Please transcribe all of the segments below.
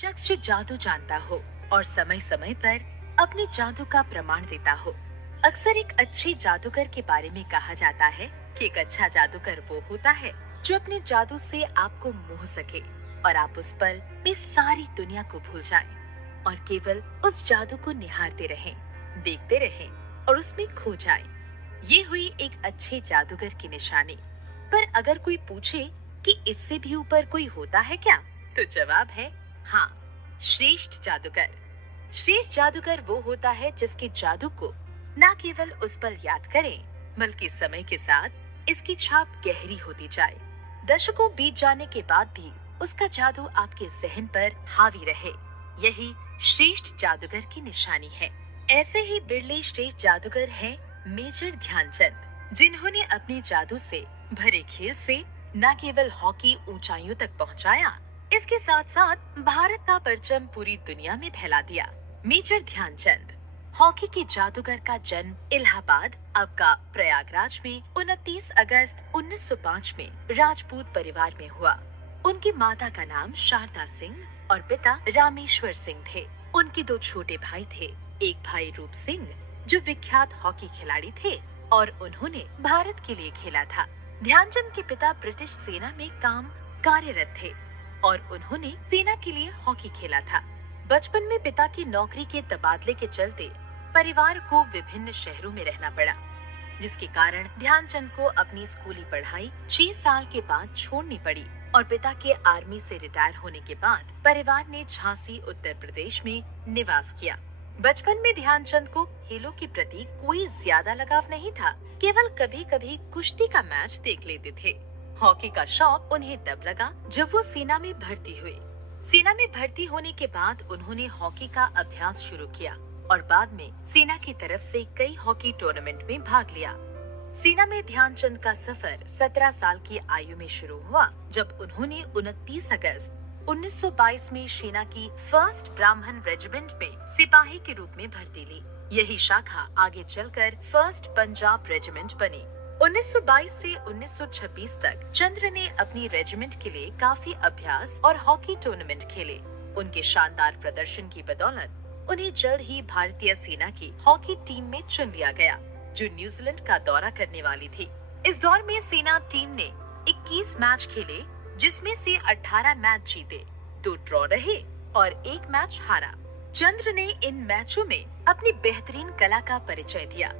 शख्स जो जादू जानता हो और समय समय पर अपने जादू का प्रमाण देता हो। अक्सर एक अच्छे जादूगर के बारे में कहा जाता है कि एक अच्छा जादूगर वो होता है जो अपने जादू से आपको मोह सके और आप उस पल में सारी दुनिया को भूल जाएं और केवल उस जादू को निहारते रहें, देखते रहें और उसमें खो जाएं। ये हुई एक अच्छे जादूगर की निशानी। पर अगर कोई पूछे कि इससे भी ऊपर कोई होता है क्या, तो जवाब है हाँ, श्रेष्ठ जादूगर। श्रेष्ठ जादूगर वो होता है जिसके जादू को न केवल उस पल याद करें, बल्कि समय के साथ इसकी छाप गहरी होती जाए। दशकों बीत जाने के बाद भी उसका जादू आपके जहन पर हावी रहे। यही श्रेष्ठ जादूगर की निशानी है। ऐसे ही बिरले श्रेष्ठ जादूगर हैं मेजर ध्यानचंद, जिन्होंने अपने जादू से भरे खेल से न केवल हॉकी ऊंचाइयों तक पहुंचाया, इसके साथ साथ भारत का परचम पूरी दुनिया में फैला दिया। मेजर ध्यानचंद हॉकी के जादूगर का जन्म इलाहाबाद, अब का प्रयागराज में 29 अगस्त 1905 में राजपूत परिवार में हुआ। उनकी माता का नाम शारदा सिंह और पिता रामेश्वर सिंह थे। उनके दो छोटे भाई थे, एक भाई रूप सिंह जो विख्यात हॉकी खिलाड़ी थे और उन्होंने भारत के लिए खेला था। ध्यानचंद के पिता ब्रिटिश सेना में कार्यरत थे और उन्होंने सेना के लिए हॉकी खेला था। बचपन में पिता की नौकरी के तबादले के चलते परिवार को विभिन्न शहरों में रहना पड़ा, जिसके कारण ध्यानचंद को अपनी स्कूली पढ़ाई 6 साल के बाद छोड़नी पड़ी और पिता के आर्मी से रिटायर होने के बाद परिवार ने झांसी, उत्तर प्रदेश में निवास किया। बचपन में ध्यानचंद को खेलों के प्रति कोई ज्यादा लगाव नहीं था, केवल कभी कभी कुश्ती का मैच देख लेते थे। हॉकी का शौक उन्हें तब लगा जब वो सेना में भर्ती हुए। सेना में भर्ती होने के बाद उन्होंने हॉकी का अभ्यास शुरू किया और बाद में सेना की तरफ से कई हॉकी टूर्नामेंट में भाग लिया। सेना में ध्यानचंद का सफर 17 साल की आयु में शुरू हुआ, जब उन्होंने 29 अगस्त 1922 में सेना की फर्स्ट ब्राह्मण रेजिमेंट में सिपाही के रूप में भर्ती ली। यही शाखा आगे चलकर फर्स्ट पंजाब रेजिमेंट बनी। 1922 से 1926 तक चंद्र ने अपनी रेजिमेंट के लिए काफी अभ्यास और हॉकी टूर्नामेंट खेले। उनके शानदार प्रदर्शन की बदौलत उन्हें जल्द ही भारतीय सेना की हॉकी टीम में चुन लिया गया, जो न्यूजीलैंड का दौरा करने वाली थी। इस दौर में सेना टीम ने 21 मैच खेले, जिसमें से 18 मैच जीते, 2 ड्रॉ रहे और 1 मैच हारा। चंद्र ने इन मैचों में अपनी बेहतरीन कला का परिचय दिया,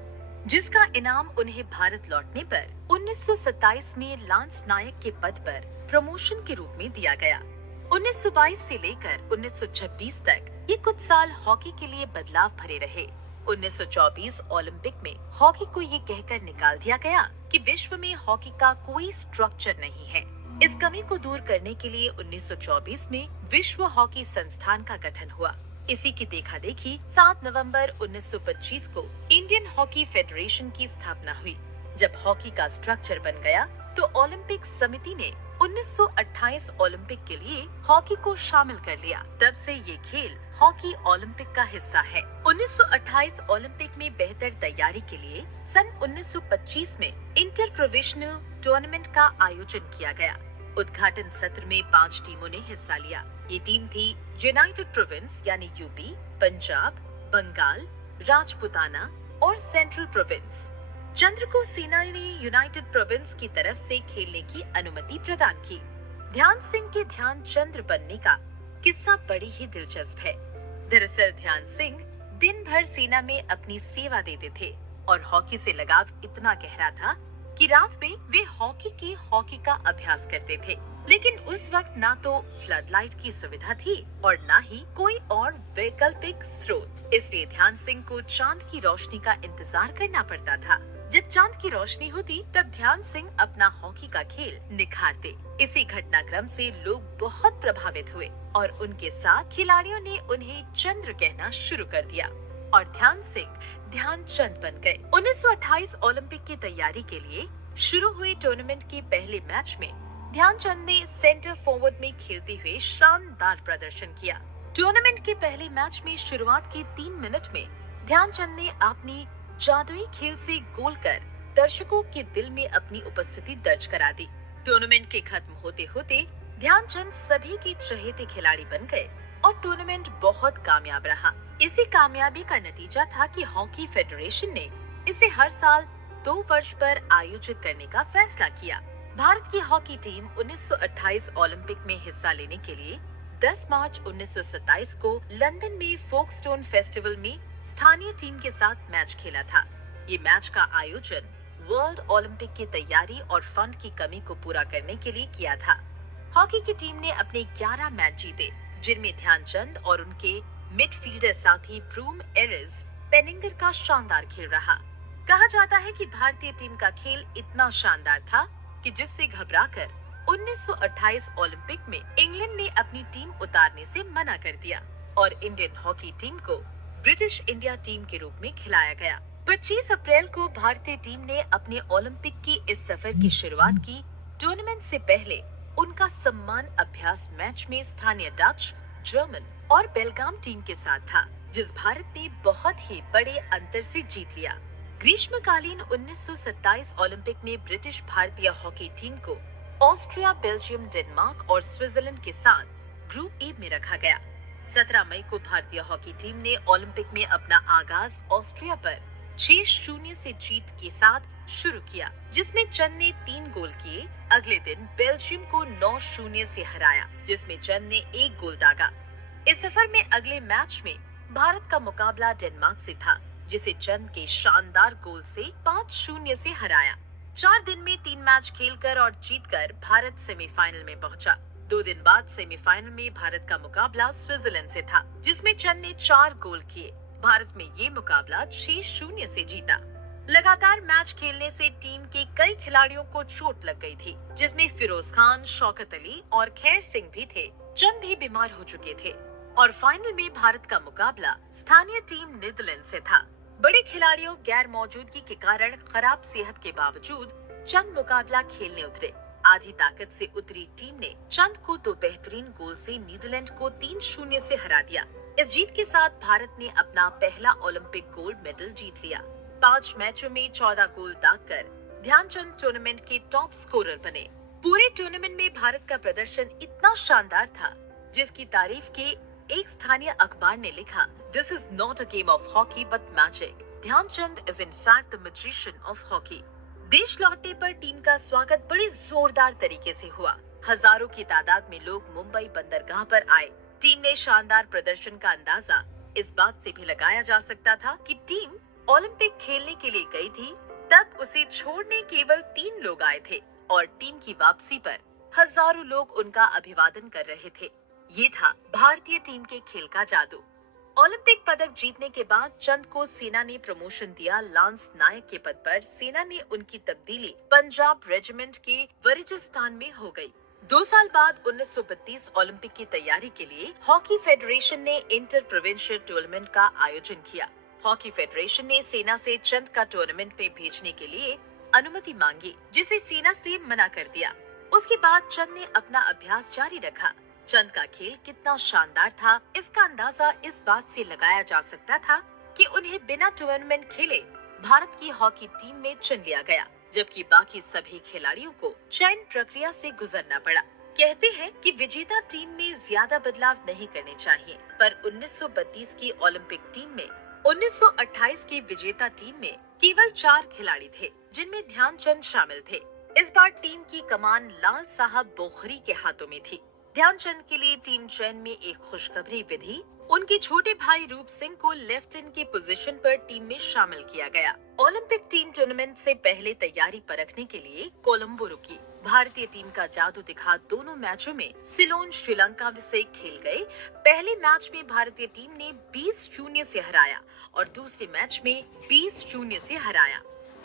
जिसका इनाम उन्हें भारत लौटने पर 1927 में लांस नायक के पद पर प्रमोशन के रूप में दिया गया। 1922 से लेकर 1926 तक ये कुछ साल हॉकी के लिए बदलाव भरे रहे। 1924 ओलंपिक में हॉकी को ये कहकर निकाल दिया गया कि विश्व में हॉकी का कोई स्ट्रक्चर नहीं है। इस कमी को दूर करने के लिए 1924 में विश्व हॉकी संस्थान का गठन हुआ। इसी की देखा देखी 7 नवंबर 1925 को इंडियन हॉकी फेडरेशन की स्थापना हुई। जब हॉकी का स्ट्रक्चर बन गया तो ओलंपिक समिति ने 1928 ओलंपिक के लिए हॉकी को शामिल कर लिया। तब से ये खेल हॉकी ओलंपिक का हिस्सा है। 1928 ओलंपिक में बेहतर तैयारी के लिए सन 1925 में इंटर प्रोविजनल टूर्नामेंट का आयोजन किया गया। उद्घाटन सत्र में 5 टीमों ने हिस्सा लिया। ये टीम थी यूनाइटेड प्रोविंस यानी यूपी, पंजाब, बंगाल, राजपुताना और सेंट्रल प्रोविंस। चंद्र को सेना ने यूनाइटेड प्रोविंस की तरफ से खेलने की अनुमति प्रदान की। ध्यान सिंह के ध्यान चंद्र बनने का किस्सा बड़ी ही दिलचस्प है। दरअसल ध्यान सिंह दिन भर सेना में अपनी सेवा देते थे और हॉकी से लगाव इतना गहरा था कि रात में वे हॉकी का अभ्यास करते थे। लेकिन उस वक्त ना तो फ्लड लाइट की सुविधा थी और ना ही कोई और वैकल्पिक स्रोत, इसलिए ध्यान सिंह को चांद की रोशनी का इंतजार करना पड़ता था। जब चांद की रोशनी होती तब ध्यान सिंह अपना हॉकी का खेल निखारते। इसी घटनाक्रम से लोग बहुत प्रभावित हुए और उनके साथ खिलाड़ियों ने उन्हें चंद्र कहना शुरू कर दिया और ध्यान सिंह ध्यानचंद बन गए। 1928 ओलंपिक की तैयारी के लिए शुरू हुए टूर्नामेंट के पहले मैच में ध्यानचंद ने सेंटर फॉरवर्ड में खेलते हुए शानदार प्रदर्शन किया। टूर्नामेंट के पहले मैच में शुरुआत के 3 मिनट में ध्यानचंद ने अपनी जादुई खेल से गोल कर दर्शकों के दिल में अपनी उपस्थिति दर्ज करा दी। टूर्नामेंट के खत्म होते होते ध्यानचंद सभी के चहेते खिलाड़ी बन गए और टूर्नामेंट बहुत कामयाब रहा। इसी कामयाबी का नतीजा था कि हॉकी फेडरेशन ने इसे हर साल 2 वर्ष पर आयोजित करने का फैसला किया। भारत की हॉकी टीम 1928 ओलंपिक में हिस्सा लेने के लिए 10 मार्च 1927 को लंदन में फोकस्टोन फेस्टिवल में स्थानीय टीम के साथ मैच खेला था। ये मैच का आयोजन वर्ल्ड ओलंपिक की तैयारी और फंड की कमी को पूरा करने के लिए किया था। हॉकी की टीम ने अपने 11 मैच जीते, जिनमें ध्यानचंद और उनके मिडफील्डर साथी ब्रूम एरिस पेनिंगर का शानदार खेल रहा। कहा जाता है कि भारतीय टीम का खेल इतना शानदार था कि जिससे घबराकर 1928 ओलंपिक में इंग्लैंड ने अपनी टीम उतारने से मना कर दिया और इंडियन हॉकी टीम को ब्रिटिश इंडिया टीम के रूप में खिलाया गया। 25 अप्रैल को भारतीय टीम ने अपने ओलंपिक की इस सफर की शुरुआत की। टूर्नामेंट से पहले उनका सम्मान अभ्यास मैच में स्थानीय डच, जर्मन और बेल्गाम टीम के साथ था, जिस भारत ने बहुत ही बड़े अंतर से जीत लिया। ग्रीष्मकालीन 1927 ओलंपिक में ब्रिटिश भारतीय हॉकी टीम को ऑस्ट्रिया, बेल्जियम, डेनमार्क और स्विट्जरलैंड के साथ ग्रुप ए में रखा गया। 17 मई को भारतीय हॉकी टीम ने ओलंपिक में अपना आगाज ऑस्ट्रिया पर 6-0 से जीत के साथ शुरू किया, जिसमें चंद ने 3 गोल किए। अगले दिन बेल्जियम को 9-0 से हराया, जिसमें चंद ने 1 गोल दागा। इस सफर में अगले मैच में भारत का मुकाबला डेनमार्क से था, जिसे चंद के शानदार गोल से 5-0 से हराया। 4 दिन में 3 मैच खेलकर और जीतकर भारत सेमीफाइनल में पहुंचा। 2 दिन बाद सेमीफाइनल में भारत का मुकाबला स्विट्जरलैंड से था, जिसमें चंद ने 4 गोल किए। भारत में ये मुकाबला 6-0 से जीता। लगातार मैच खेलने से टीम के कई खिलाड़ियों को चोट लग गई थी, जिसमें फिरोज खान, शौकत अली और खैर सिंह भी थे। चंद भी बीमार हो चुके थे और फाइनल में भारत का मुकाबला स्थानीय टीम नीदरलैंड से था। बड़े खिलाड़ियों गैर मौजूदगी के कारण खराब सेहत के बावजूद चंद मुकाबला खेलने उतरे। आधी ताकत से उतरी टीम ने चंद को 2 बेहतरीन गोल से नीदरलैंड को 3-0 से हरा दिया। इस जीत के साथ भारत ने अपना पहला ओलंपिक गोल्ड मेडल जीत लिया। 5 मैचों में 14 गोल दागकर ध्यानचंद टूर्नामेंट के टॉप स्कोरर बने। पूरे टूर्नामेंट में भारत का प्रदर्शन इतना शानदार था, जिसकी तारीफ के एक स्थानीय अखबार ने लिखा, "This is not a game of hockey but magic. Dhyanchand is in fact the magician of hockey." देश लौटने पर टीम का स्वागत बड़े जोरदार तरीके से हुआ। हजारों की तादाद में लोग मुंबई बंदरगाह पर आए। टीम ने शानदार प्रदर्शन का अंदाजा इस बात से भी लगाया जा सकता था कि टीम ओलंपिक खेलने के लिए गई थी, तब उसे छोड़ने केवल 3 लोग आए थे और टीम की वापसी पर हजारों लोग उनका अभिवादन कर रहे थे। ये था भारतीय टीम के खेल का जादू। ओलंपिक पदक जीतने के बाद चंद को सेना ने प्रमोशन दिया। लांस नायक के पद पर सेना ने उनकी तब्दीली पंजाब रेजिमेंट के वरिजिस्तान में हो गई। 2 साल बाद 1932 ओलंपिक की तैयारी के लिए हॉकी फेडरेशन ने इंटर प्रोविंशियल टूर्नामेंट का आयोजन किया। हॉकी फेडरेशन ने सेना से चंद का टूर्नामेंट में भेजने के लिए अनुमति मांगी, जिसे सेना से मना कर दिया। उसके बाद चंद ने अपना अभ्यास जारी रखा। चंद का खेल कितना शानदार था, इसका अंदाजा इस बात से लगाया जा सकता था कि उन्हें बिना टूर्नामेंट खेले भारत की हॉकी टीम में चुन लिया गया, जबकि बाकी सभी खिलाड़ियों को चयन प्रक्रिया से गुजरना पड़ा। कहते हैं कि विजेता टीम में ज्यादा बदलाव नहीं करने चाहिए, पर 1932 की ओलंपिक टीम में 1928 की विजेता टीम में केवल 4 खिलाड़ी थे, जिनमें ध्यानचंद शामिल थे। इस बार टीम की कमान लाल साहब बोखरी के हाथों में थी। ध्यानचंद के लिए टीम चयन में एक खुशखबरी विधि, उनके छोटे भाई रूप सिंह को लेफ्टिनेंट की पोजीशन पर टीम में शामिल किया गया। ओलंपिक टीम टूर्नामेंट से पहले तैयारी परखने के लिए कोलंबो रुकी। भारतीय टीम का जादू दिखा दोनों मैचों में सिलोन श्रीलंका से खेल गए। पहले मैच में भारतीय टीम ने 20-0 से हराया और दूसरे मैच में 20-0 से हराया।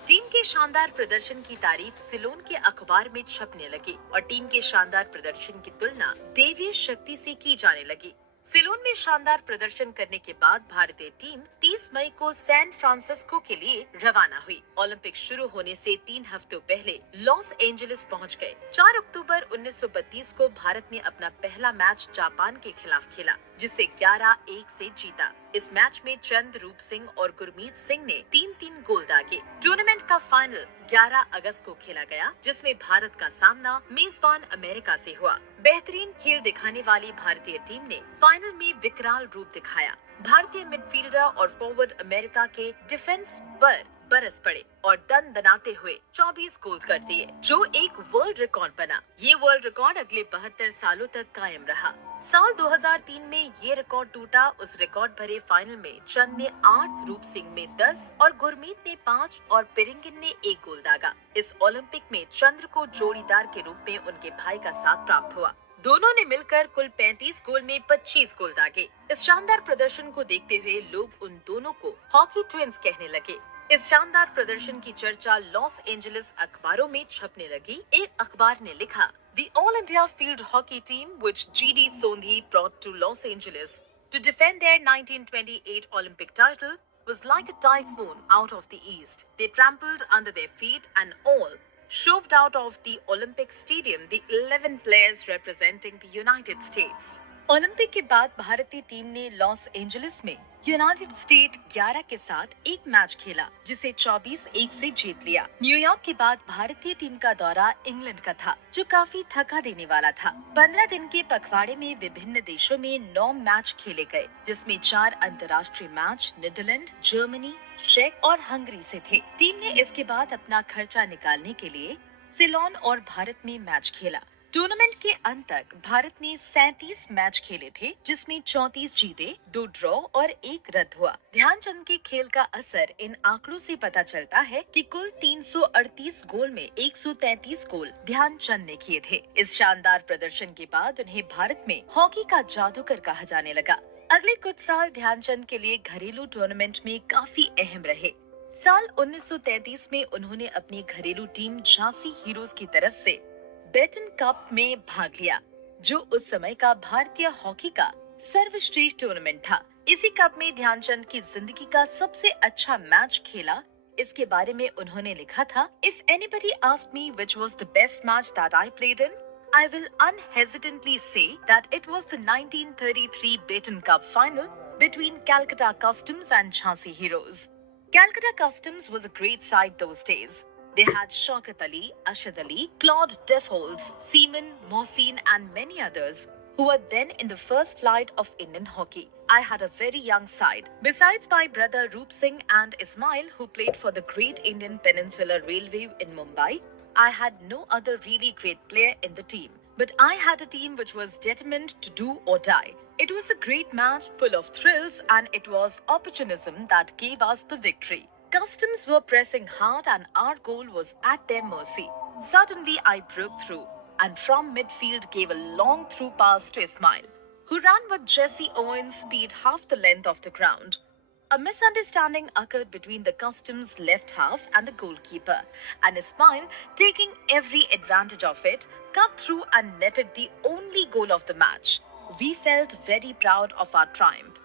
टीम के शानदार प्रदर्शन की तारीफ सिलोन के अखबार में छपने लगी और टीम के शानदार प्रदर्शन की तुलना दैवीय शक्ति से की जाने लगी। सिलोन में शानदार प्रदर्शन करने के बाद भारतीय टीम 30 मई को सैन फ्रांसिस्को के लिए रवाना हुई। ओलंपिक शुरू होने से 3 हफ्तों पहले लॉस एंजलिस पहुंच गए। 4 अक्टूबर 1932 को भारत ने अपना पहला मैच जापान के खिलाफ खेला, जिसे 11-1 से जीता। इस मैच में चंद्ररूप सिंह और गुरमीत सिंह ने 3-3 गोल दागे। टूर्नामेंट का फाइनल 11 अगस्त को खेला गया, जिसमें भारत का सामना मेजबान अमेरिका से हुआ। बेहतरीन खेल दिखाने वाली भारतीय टीम ने फाइनल में विकराल रूप दिखाया। भारतीय मिडफील्डर और फॉरवर्ड अमेरिका के डिफेंस पर बरस पड़े और दन दनाते हुए 24 गोल कर दिए, जो एक वर्ल्ड रिकॉर्ड बना। ये वर्ल्ड रिकॉर्ड अगले 72 सालों तक कायम रहा। साल 2003 में ये रिकॉर्ड टूटा। उस रिकॉर्ड भरे फाइनल में चंद ने 8, रूप सिंह ने 10 और गुरमीत ने 5 और पिरिंगिन ने 1 गोल दागा। इस ओलंपिक में चंद्र को जोड़ीदार के रूप में उनके भाई का साथ प्राप्त हुआ। दोनों ने मिलकर कुल 35 गोल में 25 गोल दागे। इस शानदार प्रदर्शन को देखते हुए लोग उन दोनों को हॉकी ट्विंस कहने लगे। इस शानदार प्रदर्शन की चर्चा लॉस एंजलिस अखबारों में छपने लगी। एक अखबार ने लिखा, The All India Field Hockey Team, which G.D. Sondhi brought to Los Angeles to defend their 1928 Olympic title, was like a typhoon out of the east. They trampled under their feet and all shoved out of the Olympic Stadium the 11 players representing the United States. Olympic के बाद भारतीय team ने Los Angeles में United state 11 के साथ एक match खेला, जिसे 24-1 से जीत लिया। न्यूयॉर्क के बाद भारतीय टीम का दौरा इंग्लैंड का था, जो काफी थका देने वाला था। 15 दिन के पखवाड़े में विभिन्न देशों में 9 मैच खेले गए, जिसमें 4 अंतर्राष्ट्रीय मैच नीदरलैंड, जर्मनी, चेक और हंगरी से थे। टीम ने इसके बाद अपना खर्चा निकालने के लिए सिलोन और भारत में मैच खेला। टूर्नामेंट के अंत तक भारत ने 37 मैच खेले थे, जिसमें 34 जीते, 2 ड्रॉ और 1 रद्द हुआ। ध्यानचंद के खेल का असर इन आंकड़ों से पता चलता है कि कुल 338 गोल में 133 गोल ध्यानचंद ने किए थे। इस शानदार प्रदर्शन के बाद उन्हें भारत में हॉकी का जादूगर कहा जाने लगा। अगले कुछ साल ध्यानचंद के लिए घरेलू टूर्नामेंट में काफी अहम रहे। साल 1933 में उन्होंने अपनी घरेलू टीम झांसी हीरोज की तरफ से बेटन कप में भाग लिया, जो उस समय का भारतीय हॉकी का सर्वश्रेष्ठ टूर्नामेंट था। इसी कप में ध्यानचंद की जिंदगी का सबसे अच्छा मैच खेला। इसके बारे में उन्होंने लिखा था, If anybody asked me which was the best match that I played in, I will unhesitantly say that it was the 1933 Beaton Cup final between Calcutta Customs and Jhansi Heroes. Calcutta Customs was a great side those days. They had Shaukat Ali, Ashad Ali, Claude Defoles, Seaman, Mohsin and many others who were then in the first flight of Indian hockey. I had a very young side. Besides my brother Roop Singh and Ismail, who played for the Great Indian Peninsular Railway in Mumbai, I had no other really great player in the team. But I had a team which was determined to do or die. It was a great match full of thrills, and it was opportunism that gave us the victory. Customs were pressing hard and our goal was at their mercy. Suddenly I broke through and from midfield gave a long through pass to Ismail, who ran with Jesse Owens' speed half the length of the ground. A misunderstanding occurred between the Customs' left half and the goalkeeper, and Ismail, taking every advantage of it, cut through and netted the only goal of the match. We felt very proud of our triumph.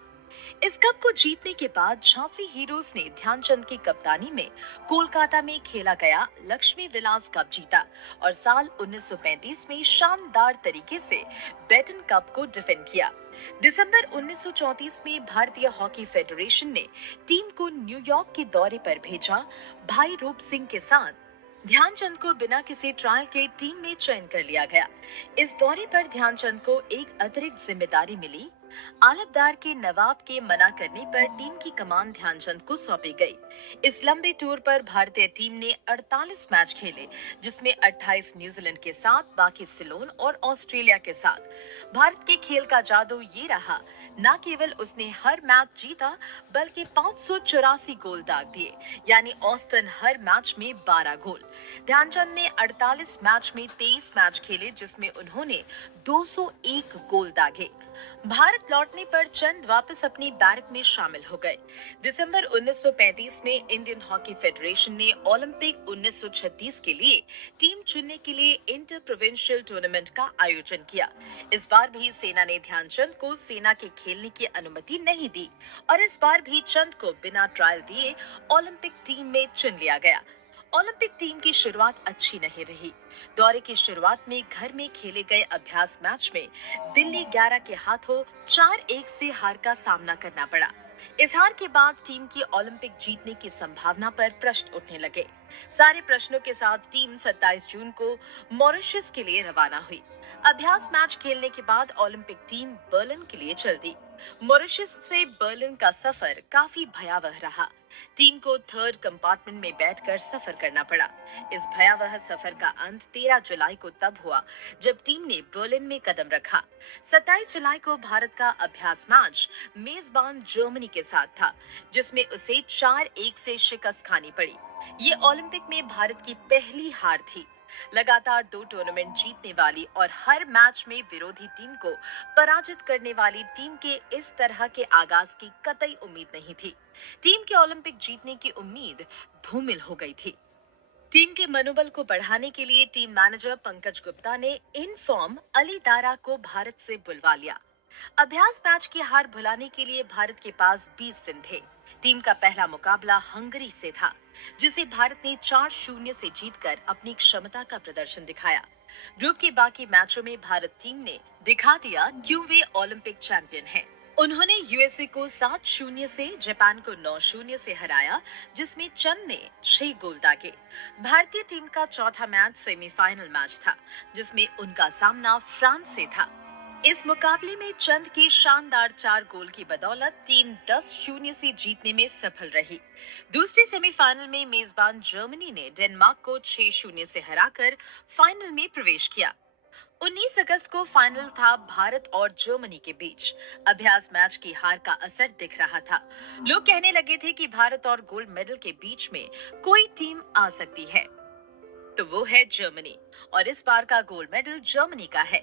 इस cup को जीतने के बाद Jhansi heroes ने ध्यानचंद की कप्तानी में कोलकाता में खेला गया लक्ष्मी विलास कप जीता और साल 1935 में शानदार तरीके से बेटन कप को डिफेंड किया। दिसंबर 1934 में भारतीय हॉकी फेडरेशन ने टीम को न्यूयॉर्क के दौरे पर भेजा। भाई रूप सिंह के साथ ध्यानचंद को बिना किसी ट्रायल के टीम में चयन कर लिया गया। इस दौरे पर ध्यानचंद को एक अतिरिक्त जिम्मेदारी मिली। आलमदार के नवाब के मना करने पर टीम की कमान ध्यानचंद को सौंपी गई। इस लंबे टूर पर भारतीय टीम ने 48 मैच खेले, जिसमें 28 न्यूजीलैंड के साथ, बाकी सिलोन और ऑस्ट्रेलिया के साथ। भारत के खेल का जादू ये रहा, न केवल उसने हर मैच जीता बल्कि 584 गोल दाग दिए, यानी औसतन हर मैच में 12 गोल। ध्यानचंद ने 48 मैच में 23 मैच खेले, जिसमें उन्होंने 201 गोल दागे। भारत लौटने पर चंद वापस अपनी बैरक में शामिल हो गए। दिसंबर 1935 में इंडियन हॉकी फेडरेशन ने ओलंपिक 1936 के लिए टीम चुनने के लिए इंटर प्रोविंशियल टूर्नामेंट का आयोजन किया। इस बार भी सेना ने ध्यानचंद को सेना के खेलने की अनुमति नहीं दी और इस बार भी चंद को बिना ट्रायल दिए ओलंपिक टीम में चुन लिया गया। ओलंपिक टीम की शुरुआत अच्छी नहीं रही। दौरे की शुरुआत में घर में खेले गए अभ्यास मैच में दिल्ली 11 के हाथों 4-1 से हार का सामना करना पड़ा। इस हार के बाद टीम की ओलंपिक जीतने की संभावना पर प्रश्न उठने लगे। सारे प्रश्नों के साथ टीम 27 जून को मॉरिशस के लिए रवाना हुई। अभ्यास मैच खेलने के बाद ओलंपिक टीम बर्लिन के लिए चल दी। मॉरिशस से बर्लिन का सफर काफी भयावह रहा। टीम को थर्ड कंपार्टमेंट में बैठकर सफर करना पड़ा। इस भयावह सफर का अंत 13 जुलाई को तब हुआ जब टीम ने बर्लिन में कदम रखा। 27 जुलाई को भारत का अभ्यास मैच मेजबान जर्मनी के साथ था, जिसमें उसे 4-1 से शिकस्त खानी पड़ी। ये ओलंपिक में भारत की पहली हार थी। लगातार 2 टूर्नामेंट जीतने वाली और हर मैच में विरोधी टीम को पराजित करने वाली टीम के इस तरह के आगाज की कतई उम्मीद नहीं थी। टीम के ओलंपिक जीतने की उम्मीद धूमिल हो गई थी। टीम के मनोबल को बढ़ाने के लिए टीम मैनेजर पंकज गुप्ता ने इन फॉर्म अली दारा को भारत से बुलवा लिया। अभ्यास मैच की हार भुलाने के लिए भारत के पास 20 दिन थे। टीम का पहला मुकाबला हंगरी से था, जिसे भारत ने 4-0 से जीतकर अपनी क्षमता का प्रदर्शन दिखाया। ग्रुप के बाकी मैचों में भारत टीम ने दिखा दिया क्यों वे ओलंपिक चैंपियन हैं। उन्होंने यूएसए को 7-0 से, जापान को 9-0 से हराया, जिसमें चंद ने 6 गोल दागे। भारतीय टीम का चौथा मैच सेमीफाइनल मैच था, जिसमें उनका सामना फ्रांस से था। इस मुकाबले में चंद की शानदार 4 गोल की बदौलत टीम 10-0 से जीतने में सफल रही। दूसरे सेमीफाइनल में मेजबान जर्मनी ने डेनमार्क को 6-0 से हराकर फाइनल में प्रवेश किया। 19 अगस्त को फाइनल था भारत और जर्मनी के बीच। अभ्यास मैच की हार का असर दिख रहा था। लोग कहने लगे थे कि भारत और गोल्ड मेडल के बीच में कोई टीम आ सकती है, तो वो है जर्मनी, और इस बार का गोल्ड मेडल जर्मनी का है।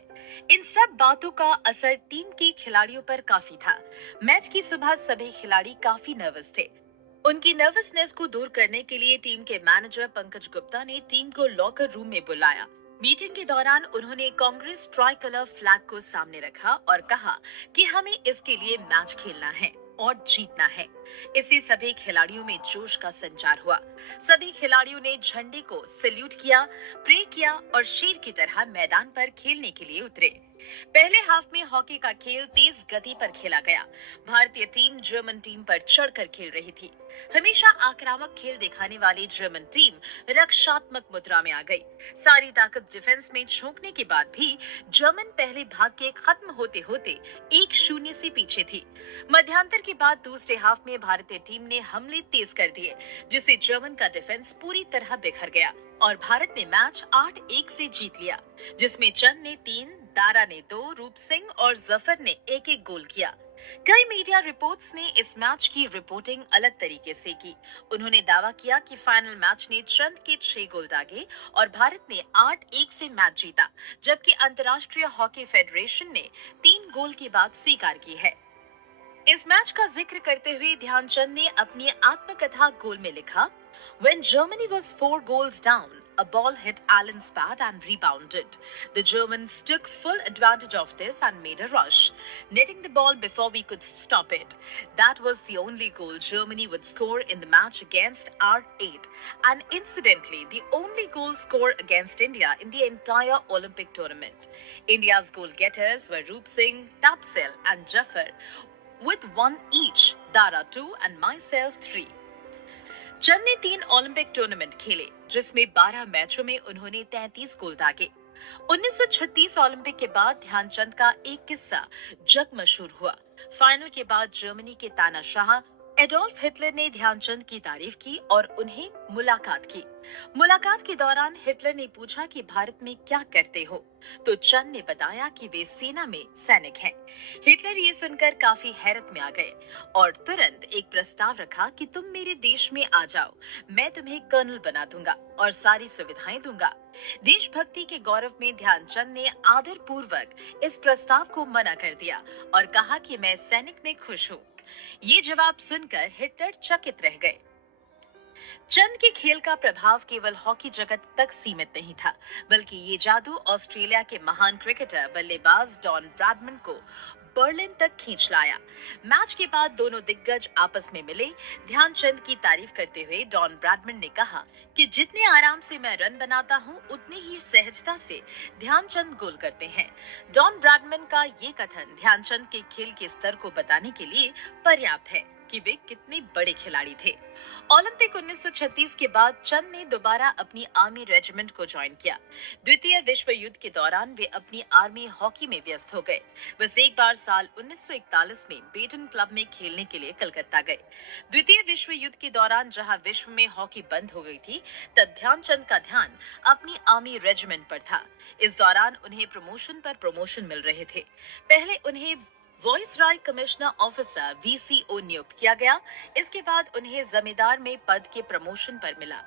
इन सब बातों का असर टीम के खिलाड़ियों पर काफी था। मैच की सुबह सभी खिलाड़ी काफी नर्वस थे। उनकी नर्वसनेस को दूर करने के लिए टीम के मैनेजर पंकज गुप्ता ने टीम को लॉकर रूम में बुलाया। मीटिंग के दौरान उन्होंने कांग्रेस ट्राई कलर फ्लैग को सामने रखा और कहा कि हमें इसके लिए मैच खेलना है और जीतना है। इससे सभी खिलाड़ियों में जोश का संचार हुआ। सभी खिलाड़ियों ने झंडे को सैल्यूट किया, प्रे किया और शेर की तरह मैदान पर खेलने के लिए उतरे। पहले हाफ में हॉकी का खेल तेज गति पर खेला गया। भारतीय टीम जर्मन टीम पर चढ़कर खेल रही थी। हमेशा आक्रामक खेल दिखाने वाली जर्मन टीम रक्षात्मक मुद्रा में आ गई। सारी ताकत डिफेंस में झोंकने के बाद भी जर्मन पहले भाग के खत्म होते होते 1-0 से पीछे थी। मध्यांतर के बाद दूसरे हाफ में भारतीय टीम ने हमले तेज कर दिए, जिससे जर्मन का डिफेंस पूरी तरह बिखर गया और भारत ने मैच 8-1 से जीत लिया, जिसमें चंद ने 3, दारा ने 2, रूप सिंह और जफर ने 1-1 गोल किया। कई मीडिया रिपोर्ट्स ने इस मैच की रिपोर्टिंग अलग तरीके से की। उन्होंने दावा किया कि फाइनल मैच ने चंद के 6 गोल दागे और भारत ने 8-1 से मैच जीता, जबकि अंतर्राष्ट्रीय हॉकी फेडरेशन ने 3 गोल की बात स्वीकार की है। इस मैच का जिक्र करते हुए ध्यानचंद ने अपनी आत्मकथा गोल में लिखा, When Germany was 4 goals down, a ball hit Allen's bat and rebounded. The Germans took full advantage of this and made a rush, netting the ball before we could stop it. That was the only goal Germany would score in the match against R8, and incidentally, the only goal scored against India in the entire Olympic tournament. India's goal getters were Roop Singh, Tapsel and Jafar, with 1 each, Dara 2 and myself 3. चंद ने 3 Olympic tournament खेले, जिसमें 12 मैचों में उन्होंने 33 गोल दागे। 1936 Olympic के बाद ध्यानचंद का एक किस्सा जग मशहूर हुआ। फाइनल के बाद जर्मनी के तानाशाह एडोल्फ हिटलर ने ध्यानचंद की तारीफ की और उन्हें मुलाकात की। मुलाकात के दौरान हिटलर ने पूछा कि भारत में क्या करते हो, तो चंद ने बताया कि वे सेना में सैनिक हैं। हिटलर ये सुनकर काफी हैरत में आ गए और तुरंत एक प्रस्ताव रखा कि तुम मेरे देश में आ जाओ, मैं तुम्हें कर्नल बना दूंगा और सारी सुविधाएं दूंगा। देशभक्ति के गौरव में ध्यानचंद ने आदर पूर्वक इस प्रस्ताव को मना कर दिया और कहा कि मैं सैनिक में खुश हूँ। ये जवाब सुनकर हिटलर चकित रह गए। चंद के खेल का प्रभाव केवल हॉकी जगत तक सीमित नहीं था, बल्कि ये जादू ऑस्ट्रेलिया के महान क्रिकेटर बल्लेबाज डॉन ब्रैडमैन को बर्लिन तक खींच लाया। मैच के बाद दोनों दिग्गज आपस में मिले। ध्यानचंद की तारीफ करते हुए डॉन ब्रैडमैन ने कहा कि जितने आराम से मैं रन बनाता हूं, उतनी ही सहजता से ध्यानचंद गोल करते हैं। डॉन ब्रैडमैन का ये कथन ध्यानचंद के खेल के स्तर को बताने के लिए पर्याप्त है। कि वे कितने बड़े खिलाड़ी थे। ओलंपिक 1936 के बाद चंद ने दोबारा अपनी आर्मी रेजिमेंट को ज्वाइन किया। द्वितीय विश्व युद्ध के दौरान वे अपनी आर्मी हॉकी में व्यस्त हो गए। बस एक बार साल 1941 में बेटन क्लब में खेलने के लिए कलकत्ता गए। द्वितीय विश्व युद्ध के दौरान जहां विश्व में हॉकी बंद हो गई थी, तब ध्यानचंद का ध्यान अपनी आर्मी रेजिमेंट पर था। इस दौरान उन्हें प्रमोशन पर प्रमोशन मिल रहे थे। पहले उन्हें वॉइसरॉय कमिश्नर ऑफिसर वीसीओ नियुक्त किया गया। इसके बाद उन्हें जमींदार में पद के प्रमोशन पर मिला।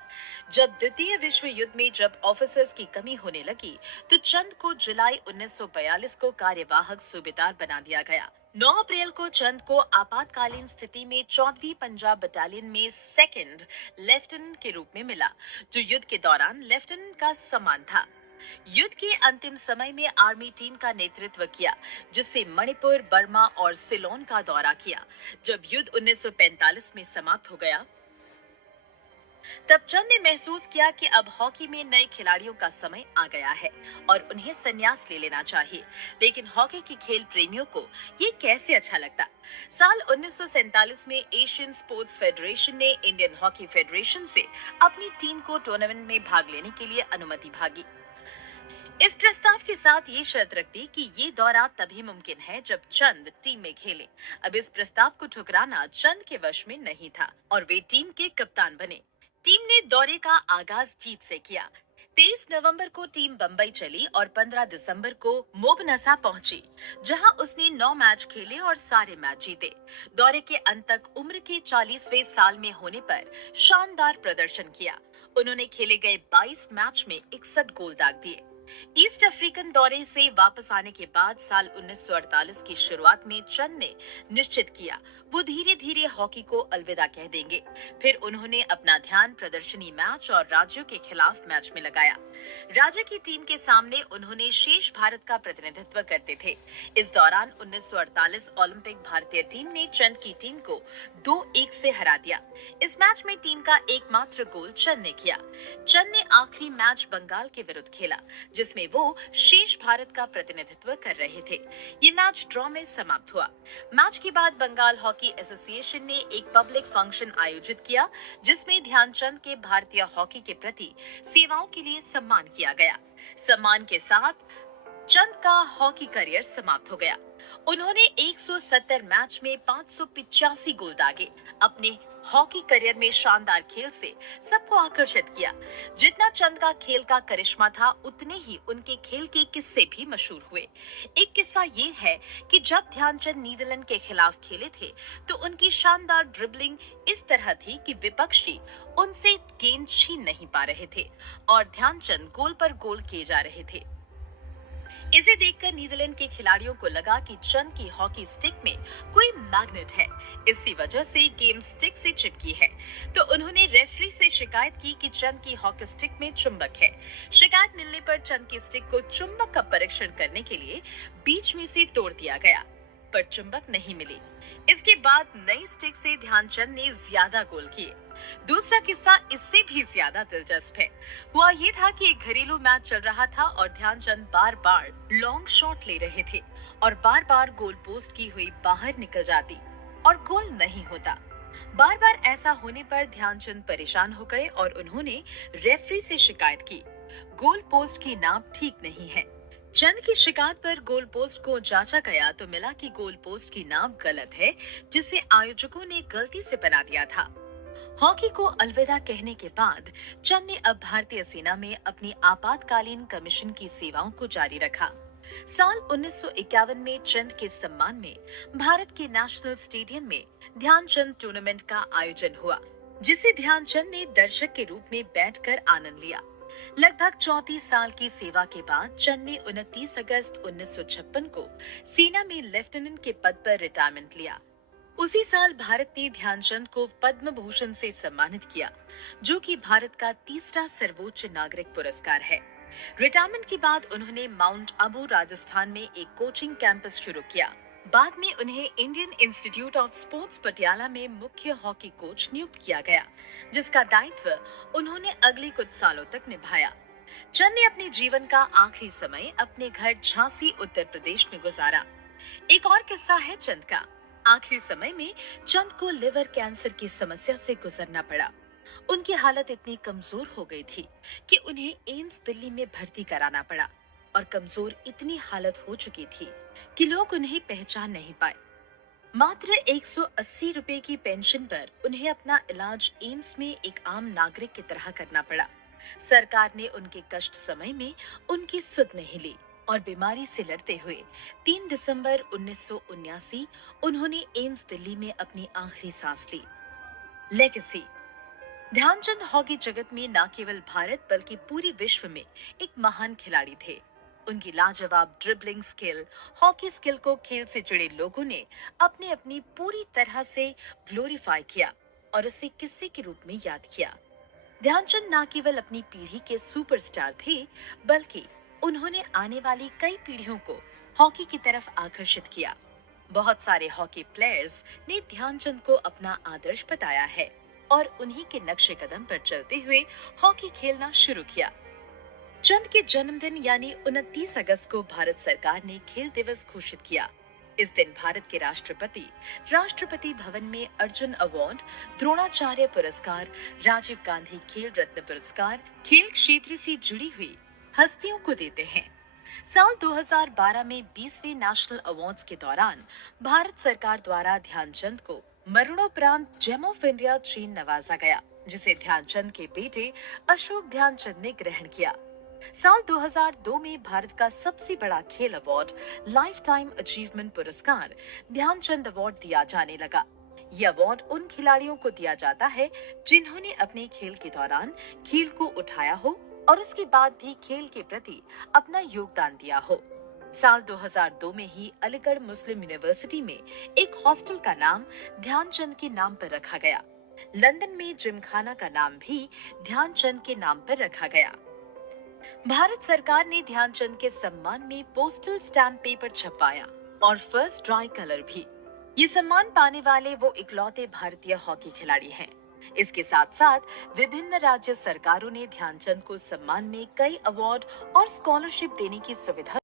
जब द्वितीय विश्व युद्ध में जब ऑफिसर्स की कमी होने लगी, तो चंद को जुलाई 1942 को कार्यवाहक सूबेदार बना दिया गया। 9 अप्रैल को चंद को आपातकालीन स्थिति में 14वीं पंजाब बटालियन में सेकंड लेफ्टिनेंट के रूप में मिला, जो युद्ध के दौरान लेफ्टिनेंट का सम्मान था। युद्ध के अंतिम समय में आर्मी टीम का नेतृत्व किया, जिससे मणिपुर, बर्मा और सिलोन का दौरा किया। जब युद्ध 1945 में समाप्त हो गया, तब चंद ने महसूस किया कि अब हॉकी में नए खिलाड़ियों का समय आ गया है और उन्हें संन्यास ले लेना चाहिए। लेकिन हॉकी के खेल प्रेमियों को ये कैसे अच्छा लगता। साल 1947 में एशियन स्पोर्ट्स फेडरेशन ने इंडियन हॉकी फेडरेशन से अपनी टीम को टूर्नामेंट में भाग लेने के लिए अनुमति मांगी। इस प्रस्ताव के साथ ये शर्त रख दी कि ये दौरा तभी मुमकिन है जब चंद टीम में खेले। अब इस प्रस्ताव को ठुकराना चंद के वश में नहीं था और वे टीम के कप्तान बने। टीम ने दौरे का आगाज जीत से किया। 23 नवंबर को टीम बंबई चली और 15 दिसंबर को मोबनसा पहुंची, जहां उसने 9 मैच खेले और सारे मैच जीते। दौरे के अंत तक उम्र के 40वें साल में होने पर शानदार प्रदर्शन किया। उन्होंने खेले गए 22 मैच में 61 गोल दाग दिए। ईस्ट अफ्रीकन दौरे से वापस आने के बाद साल 1948 की शुरुआत में चंद ने निश्चित किया वो धीरे धीरे हॉकी को अलविदा कह देंगे। फिर उन्होंने अपना ध्यान प्रदर्शनी मैच और राज्यों के खिलाफ मैच में लगाया। राज्य की टीम के सामने उन्होंने शेष भारत का प्रतिनिधित्व करते थे। इस दौरान 1948 ओलंपिक भारतीय टीम ने चंद की टीम को 2-1 से हरा दिया। इस मैच में टीम का एकमात्र गोल चंद ने किया। चंद ने आखिरी मैच बंगाल के विरुद्ध खेला, जिसमें वो शेष भारत का प्रतिनिधित्व कर रहे थे। ये मैच ड्रॉ में समाप्त हुआ। मैच के बाद बंगाल हॉकी एसोसिएशन ने एक पब्लिक फंक्शन आयोजित किया, जिसमें ध्यानचंद के भारतीय हॉकी के प्रति सेवाओं के लिए सम्मान किया गया। सम्मान के साथ चंद का हॉकी करियर समाप्त हो गया। उन्होंने 170 मैच में 585 गोल दागे। अपने हॉकी करियर में शानदार खेल से सबको आकर्षित किया। जितना चंद का खेल का करिश्मा था, उतने ही उनके खेल के किस्से भी मशहूर हुए। एक किस्सा ये है कि जब ध्यानचंद नीदरलैंड के खिलाफ खेले थे, तो उनकी शानदार ड्रिबलिंग इस तरह थी कि विपक्षी उनसे गेंद छीन नहीं पा रहे थे और ध्यानचंद गोल पर गोल किए जा रहे थे। इसे देखकर नीदरलैंड के खिलाड़ियों को लगा कि चंद की हॉकी स्टिक में कोई मैग्नेट है, इसी वजह से गेम स्टिक से चिपकी है। तो उन्होंने रेफरी से शिकायत की कि चंद की हॉकी स्टिक में चुंबक है। शिकायत मिलने पर चंद की स्टिक को चुंबक का परीक्षण करने के लिए बीच में से तोड़ दिया गया, पर चुंबक नहीं मिली। इसके बाद नई स्टिक से ध्यानचंद ने ज्यादा गोल किए। दूसरा किस्सा इससे भी ज्यादा दिलचस्प है। हुआ ये था कि एक घरेलू मैच चल रहा था और ध्यानचंद बार बार लॉन्ग शॉट ले रहे थे और बार बार गोल पोस्ट की हुई बाहर निकल जाती और गोल नहीं होता। बार बार ऐसा होने पर ध्यानचंद परेशान हो गए और उन्होंने रेफरी से शिकायत की। गोल पोस्ट की नाप ठीक नहीं है। चंद की शिकायत पर गोल पोस्ट को जांचा गया तो मिला कि गोल पोस्ट की नाप गलत है, जिसे आयोजकों ने गलती से बना दिया था। हॉकी को अलविदा कहने के बाद चंद ने अब भारतीय सेना में अपनी आपातकालीन कमीशन की सेवाओं को जारी रखा। साल 1951 में चंद के सम्मान में भारत के नेशनल स्टेडियम में ध्यानचंद टूर्नामेंट का आयोजन हुआ, जिसे ध्यानचंद ने दर्शक के रूप में बैठकर आनंद लिया। लगभग 34 साल की सेवा के बाद चंद ने 29 अगस्त 1956 को सेना में लेफ्टिनेंट के पद पर रिटायरमेंट लिया। उसी साल भारत ने ध्यानचंद को पद्म भूषण से सम्मानित किया, जो कि भारत का तीसरा सर्वोच्च नागरिक पुरस्कार है। रिटायरमेंट के बाद उन्होंने माउंट आबू राजस्थान में एक कोचिंग कैंपस शुरू किया। बाद में उन्हें Indian institute of sports Patiala में मुख्य हॉकी कोच नियुक्त किया गया, जिसका दायित्व उन्होंने अगले कुछ सालों तक निभाया। चंद ने अपने जीवन का आखिरी समय अपने घर झांसी उत्तर प्रदेश में गुजारा। एक और किस्सा है चंद का। आखिरी समय में चंद को लिवर कैंसर की समस्या से गुजरना पड़ा। उनकी हालत इतनी कमजोर हो गई थी कि उन्हें एम्स दिल्ली में भर्ती कराना पड़ा और कमजोर इतनी हालत हो चुकी थी कि लोग उन्हें पहचान नहीं पाए। मात्र 180 रुपए की पेंशन पर उन्हें अपना इलाज एम्स में एक आम नागरिक की तरह करना पड़ा। सरकार ने उनके कष्ट समय में उनकी सुध नहीं ली और बीमारी से लड़ते हुए 3 दिसंबर 1979 उन्होंने एम्स दिल्ली में अपनी आखिरी सांस ली। लेगेसी। ध्यानचंद हॉकी जगत में न केवल भारत बल्कि पूरे विश्व में एक महान खिलाड़ी थे। उनकी लाजवाब ड्रिबलिंग स्किल, हॉकी स्किल को खेल से जुड़े लोगों ने अपने अपनी पूरी तरह से ग्लोरीफाई किया और उसे किस्से के रूप में याद किया। ध्यानचंद न केवल अपनी पीढ़ी के सुपरस्टार थे, बल्कि उन्होंने आने वाली कई पीढ़ियों को हॉकी की तरफ आकर्षित किया। बहुत सारे हॉकी प्लेयर्स ने ध्यानचंद को अपना आदर्श बताया है और उन्हीं के नक्शे कदम पर चलते हुए हॉकी खेलना शुरू किया। चंद के जन्मदिन यानी 29 अगस्त को भारत सरकार ने खेल दिवस घोषित किया। इस दिन भारत के राष्ट्रपति राष्ट्रपति भवन में अर्जुन अवार्ड, द्रोणाचार्य पुरस्कार, राजीव गांधी खेल रत्न पुरस्कार खेल क्षेत्र से जुड़ी हुई हस्तियों को देते हैं। साल 2012 में 20वें नेशनल अवार्ड्स के दौरान भारत सरकार द्वारा ध्यानचंद को मरणोपरांत जेम ऑफ इंडिया चेन नवाजा गया, जिसे ध्यानचंद के बेटे अशोक ध्यानचंद ने ग्रहण किया। साल 2002 में भारत का सबसे बड़ा खेल अवार्ड लाइफ टाइम अचीवमेंट पुरस्कार ध्यानचंद अवार्ड दिया जाने लगा। यह अवार्ड उन खिलाड़ियों को दिया जाता है जिन्होंने अपने खेल के दौरान खेल को उठाया हो और उसके बाद भी खेल के प्रति अपना योगदान दिया हो। साल 2002 में ही अलीगढ़ मुस्लिम यूनिवर्सिटी में एक हॉस्टल का नाम ध्यानचंद के नाम पर रखा गया। लंदन में जिमखाना का नाम भी ध्यानचंद के नाम पर रखा गया। भारत सरकार ने ध्यानचंद के सम्मान में पोस्टल स्टैम्प पेपर छपवाया और फर्स्ट ड्राई कलर भी। ये सम्मान पाने वाले वो इकलौते भारतीय हॉकी खिलाड़ी हैं। इसके साथ साथ विभिन्न राज्य सरकारों ने ध्यानचंद को सम्मान में कई अवार्ड और स्कॉलरशिप देने की सुविधा